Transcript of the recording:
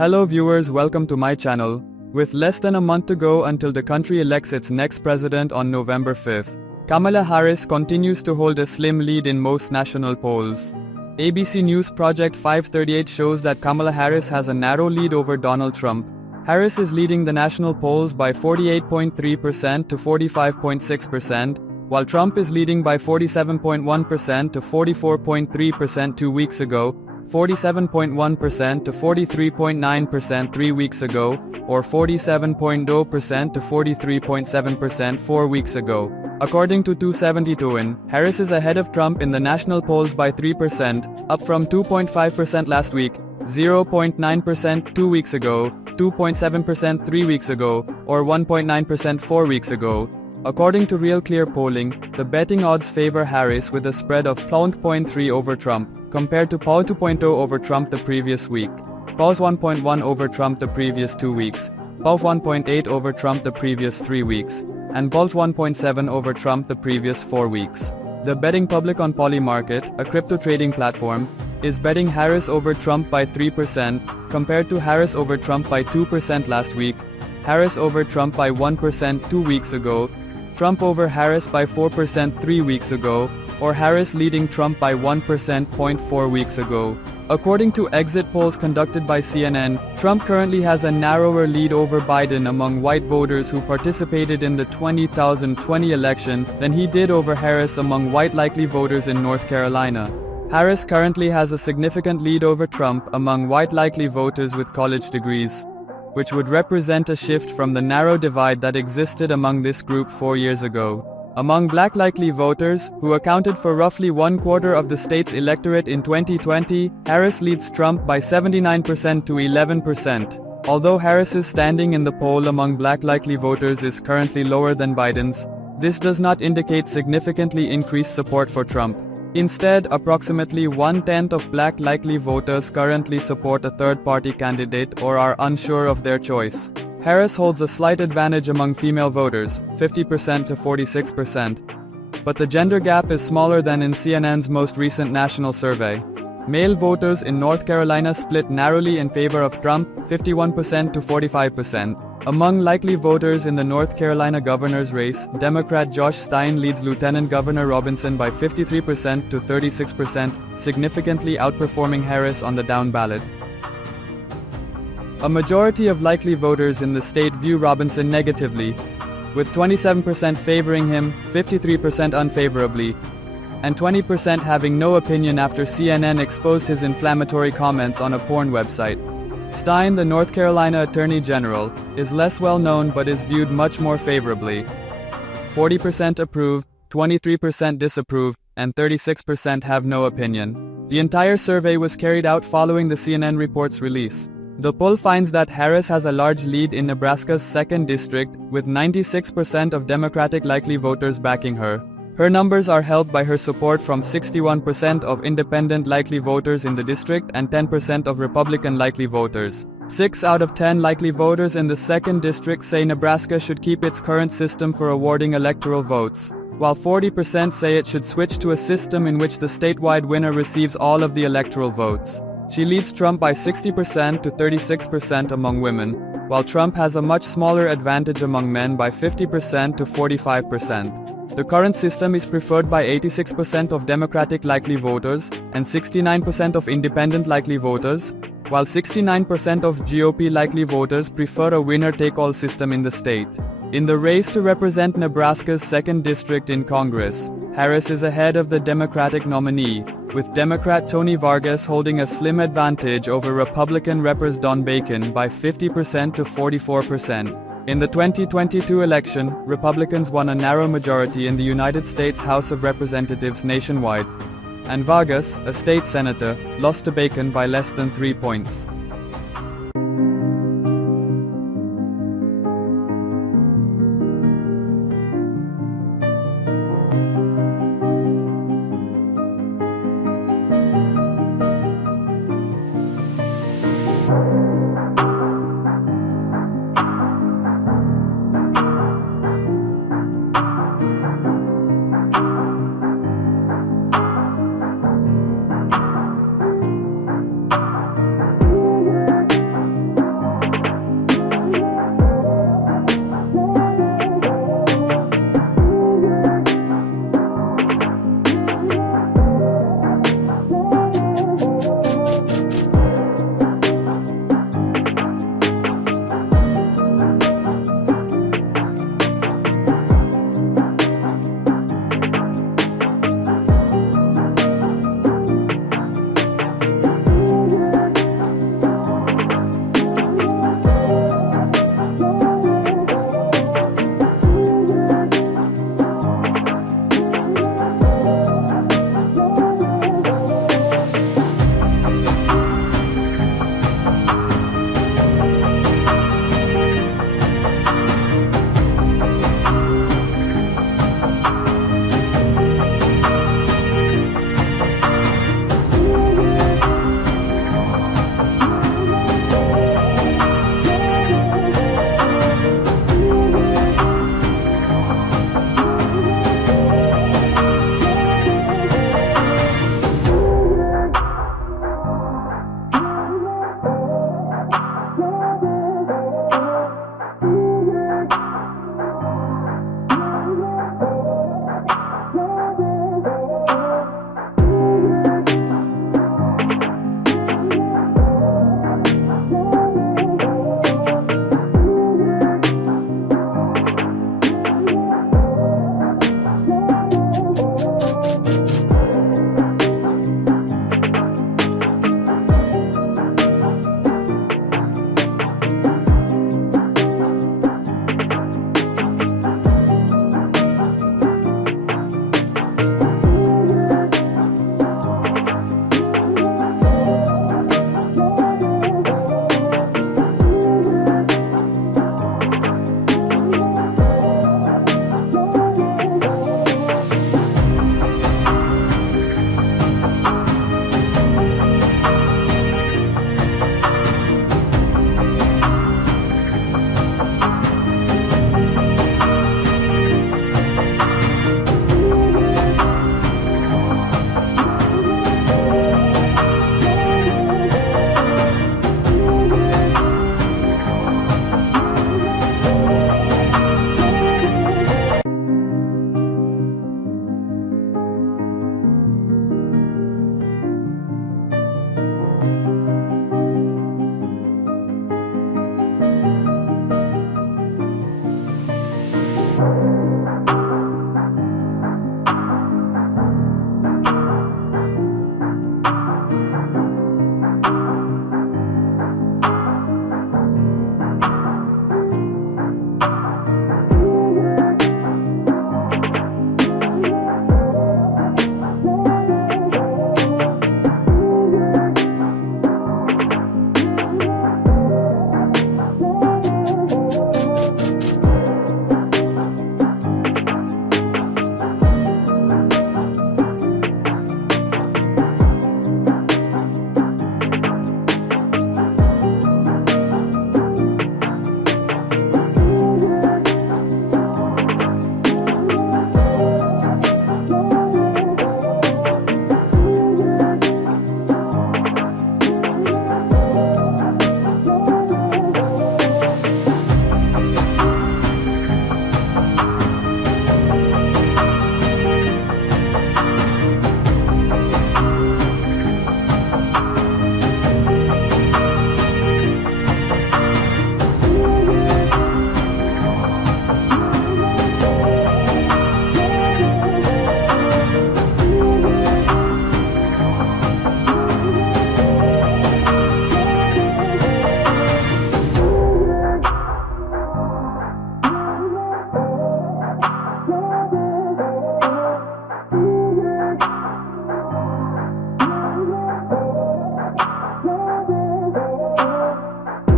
Hello viewers, welcome to my channel. With less than a month to go until the country elects its next president on November 5th, Kamala Harris continues to hold a slim lead in most national polls. ABC News Project 538 shows that Kamala Harris has a narrow lead over Donald Trump. Harris is leading the national polls by 48.3% to 45.6%, while Trump is leading by 47.1% to 44.3% 2 weeks ago, 47.1% to 43.9% 3 weeks ago, or 47.0% to 43.7% 4 weeks ago. According to 272in, Harris is ahead of Trump in the national polls by 3%, up from 2.5% last week, 0.9% 2 weeks ago, 2.7% 3 weeks ago, or 1.9% 4 weeks ago. According to Real Clear polling, the betting odds favor Harris with a spread of 0.3 over Trump, compared to 2.0 over Trump the previous week, 1.1 over Trump the previous 2 weeks, 1.8 over Trump the previous 3 weeks, and 1.7 over Trump the previous 4 weeks. The betting public on Polymarket, a crypto trading platform, is betting Harris over Trump by 3%, compared to Harris over Trump by 2% last week, Harris over Trump by 1% 2 weeks ago, Trump over Harris by 4% 3 weeks ago, or Harris leading Trump by 1% 0.4 weeks ago. According to exit polls conducted by CNN, Trump currently has a narrower lead over Biden among white voters who participated in the 2020 election than he did over Harris among white likely voters in North Carolina. Harris currently has a significant lead over Trump among white likely voters with college degrees, which would represent a shift from the narrow divide that existed among this group 4 years ago. Among black likely voters, who accounted for roughly 1/4 of the state's electorate in 2020, Harris leads Trump by 79% to 11%. Although Harris's standing in the poll among black likely voters is currently lower than Biden's, this does not indicate significantly increased support for Trump. Instead, approximately 1/10 of black likely voters currently support a third-party candidate or are unsure of their choice. Harris holds a slight advantage among female voters, 50% to 46%. But the gender gap is smaller than in CNN's most recent national survey. Male voters in North Carolina split narrowly in favor of Trump, 51% to 45%. Among likely voters in the North Carolina governor's race, Democrat Josh Stein leads Lieutenant Governor Robinson by 53% to 36%, significantly outperforming Harris on the down ballot. A majority of likely voters in the state view Robinson negatively, with 27% favoring him, 53% unfavorably, and 20% having no opinion after CNN exposed his inflammatory comments on a porn website. Stein, the North Carolina Attorney General, is less well known but is viewed much more favorably. 40% approve, 23% disapprove, and 36% have no opinion. The entire survey was carried out following the CNN report's release. The poll finds that Harris has a large lead in Nebraska's 2nd district, with 96% of Democratic likely voters backing her. Her numbers are helped by her support from 61% of independent likely voters in the district and 10% of Republican likely voters. 6 out of 10 likely voters in the 2nd district say Nebraska should keep its current system for awarding electoral votes, while 40% say it should switch to a system in which the statewide winner receives all of the electoral votes. She leads Trump by 60% to 36% among women, while Trump has a much smaller advantage among men by 50% to 45%. The current system is preferred by 86% of Democratic likely voters and 69% of independent likely voters, while 69% of GOP likely voters prefer a winner-take-all system in the state. In the race to represent Nebraska's 2nd district in Congress, Harris is ahead of the Democratic nominee, with Democrat Tony Vargas holding a slim advantage over Republican Rep. Don Bacon by 50% to 44%. In the 2022 election, Republicans won a narrow majority in the United States House of Representatives nationwide, and Vargas, a state senator, lost to Bacon by less than 3 points.